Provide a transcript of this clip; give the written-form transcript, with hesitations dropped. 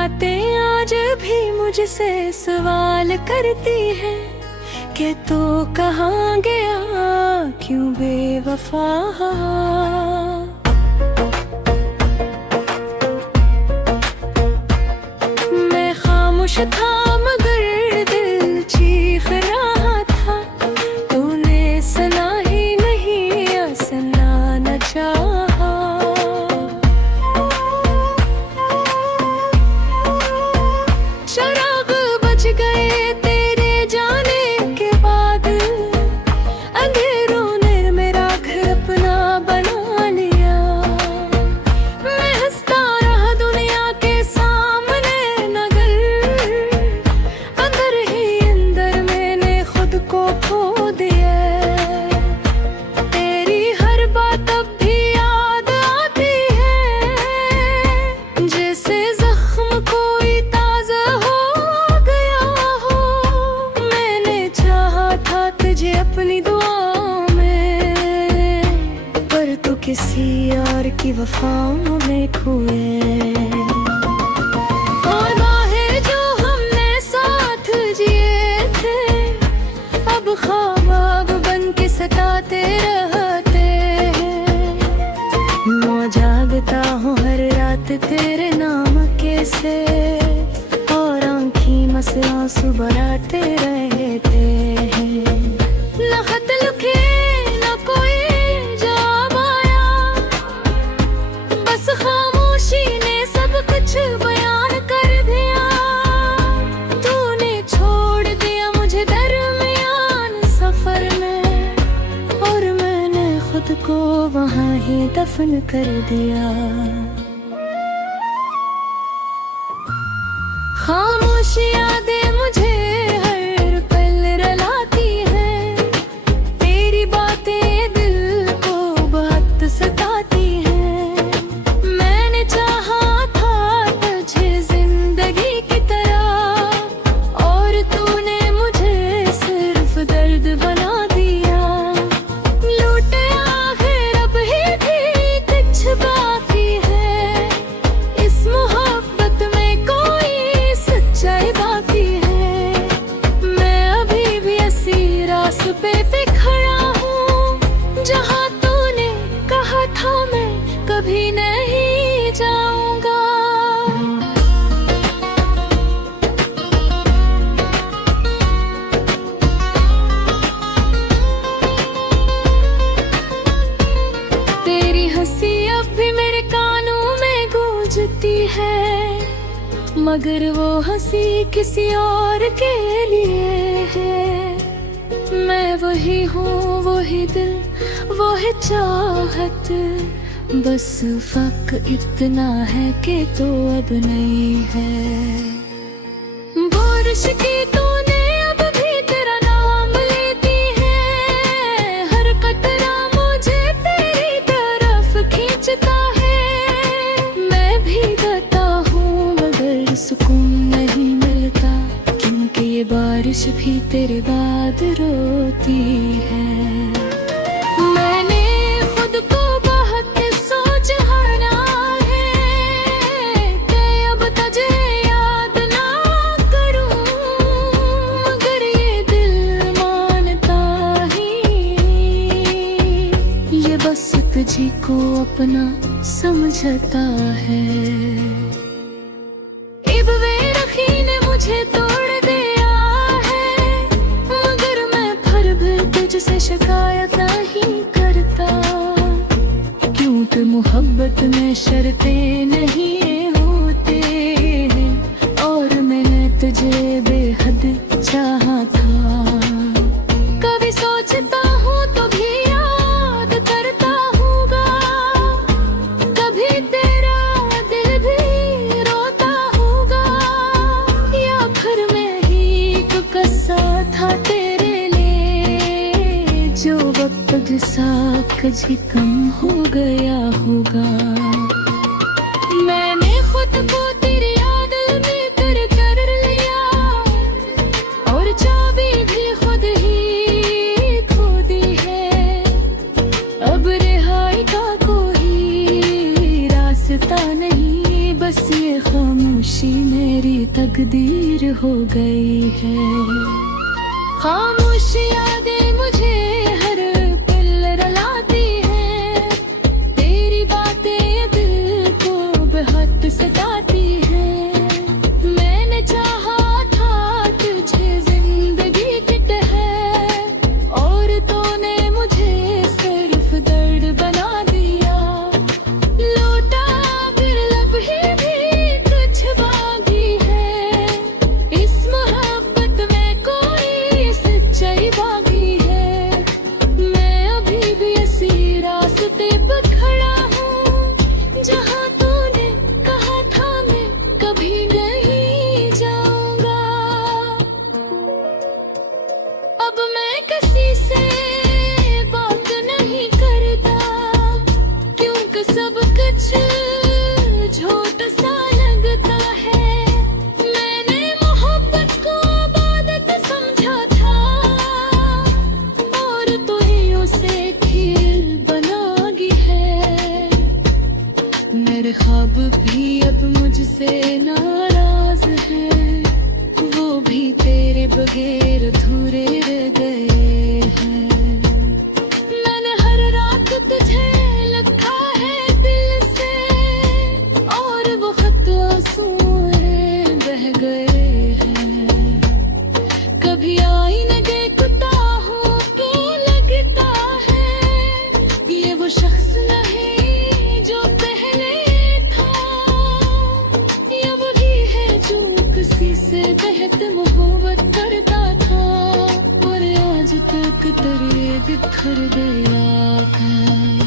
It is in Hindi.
रातें आज भी मुझसे सवाल करती हैं कि तू कहाँ गया, क्यों बेवफा। मैं खामोश था मगर दिल चीख रहा था, तूने सुना ही नहीं या सुना न चाहा। चिराग बच गए तेरे जाने के बाद, अंधेरों ने मेरा घर अपना बना लिया। मैं हंसता रहा दुनिया के सामने, नगर अंदर ही अंदर मैंने खुद को खो दिया। तेरी हर बात अब भी याद आती है, जैसे जख्म कोई ताजा हो गया हो। मैंने चाहा था तुझे अपनी दुआओं में, पर तू किसी और की वफाओं में खोए। और बाहें जो हमने साथ जिए थे, अब ख्वाब बन के सताते रहते हैं। मैं जागता हूँ हर रात तेरे नाम के से, और आँखी में से आंसू बराते रहते हैं। न खत लिखे न कोई जवाब आया, बस खामोशी ने सब कुछ बयान कर दिया। तूने छोड़ दिया मुझे दरमियान सफर में, और मैंने खुद को वहाँ ही दफन कर दिया। खामोशी यादें मुझे हर पल रुलाती हैं, तेरी बातें दिल को बहुत सताती हैं। मैंने चाहा था तुझे जिंदगी की तरह, और तूने मुझे सिर्फ दर्द बना दिया। लूटे आखिर अब भी कुछ बाकी है, इस मोहब्बत में कोई सच्चाई बाकी है। मैं अभी भी ऐसी रास पे खड़ा हूँ, जहाँ तूने कहा था मैं कभी नहीं जाऊंगा। तेरी हंसी अब भी मेरे कानों में गूंजती है, मगर वो हंसी किसी और के लिए है। मैं वही हूँ, वही दिल, वो है चाहत, बस फर्क इतना है कि तो अब नहीं है। वो रुश्की तूने अब भी तेरा नाम लेती है, हर कतरा मुझे तेरी तरफ खींचता है। मैं भी गाता हूँ मगर सुकून नहीं मिलता, क्योंकि ये बारिश भी तेरे बाद रोती है। मैंने खुद को बहुत सोच हारा है कि अब तुझे याद ना करूं, मगर ये दिल मानता ही, ये बस तुझी को अपना समझता है। इब बेरखी ने मुझे तोड़ दिया है, मगर मैं फिर भी तुझसे शिकायत नहीं करता, क्योंकि मोहब्बत में शर्तें नहीं होते हैं, और मैंने तुझे बेहद चाहा था। कभी सोचता हूँ तो भी याद करता हूँगा, कभी तेरा दिल भी रोता होगा, या फिर मैं ही एक कस्सा था तेरे लिए, जो वक्त जिसा कभी कम हो गया होगा। मैंने खुद को तेरी याद में कर लिया, और चाबी भी खुद ही खो दी है। अब रिहाई का कोई रास्ता नहीं बस ये खामोशी मेरी तकदीर हो गई है। खामोश यादें मुझे हर पल रुलाती हैं, तेरी बातें दिल को बहुत सताती हैं। मैंने चाहा था तुझे जिंदगी की तरह, और तूने मुझे सिर्फ दर्द बना दिया। लौटा बिरलब भी कुछ बाकी है, इस मोहब्बत में कोई सच्चाई बाकी है। मैं अभी भी इसी रास्ते पर खड़ा हूँ, जहाँ तूने कहा था मैं कभी नहीं जाऊंगा। अब मैं किसी से बात नहीं करता, क्योंकि सब कुछ झूठ सा लगता है। मैंने मोहब्बत को इबादत समझा था, और तू ही उसे खेल बना गई है। मेरे ख्वाब भी अब मुझसे नाराज हैं, वो भी तेरे बगैर अधूरे रह गए हैं। मैंने हर रात तुझे लिखा है दिल से, और वो खत आंसुओं में बह गए हैं। कभी आईने देखता हूँ तो लगता है ये वो शख्स नहीं जो पहले था, ये वही है जो किसी से बेहद मोहब्बत करता था, और आज तक तेरे बिखर गया है।